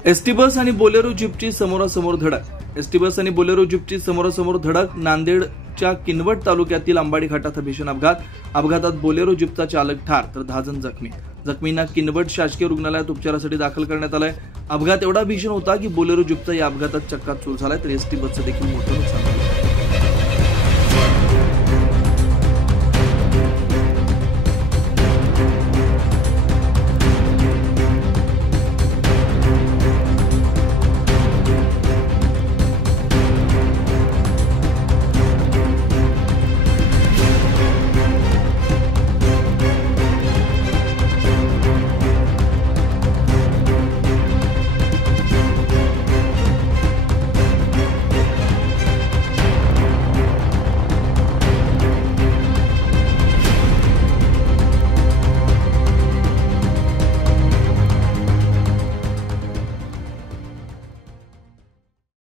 ST bus आणि बोलेरो जीपची समोरासमोर धडक। एसटी बस आणि बोलेरो जीपची समोरासमोर धडक। नांदेडच्या किनवट तालुक्यातील अंबाडी घाटात भीषण अपघात। अपघातात बोलेरो जीपचा चालक ठार तर 10 जण जखमी। जखमींना किनवट शासकीय रुग्णालयात उपचारासाठी दाखल करण्यात आलंय। अपघात एवढा भीषण होता की बोलेरो जीपचा या अपघातात चक्काचूर झालाय तर एसटी बसचं देखील मोठं नुकसान झालं।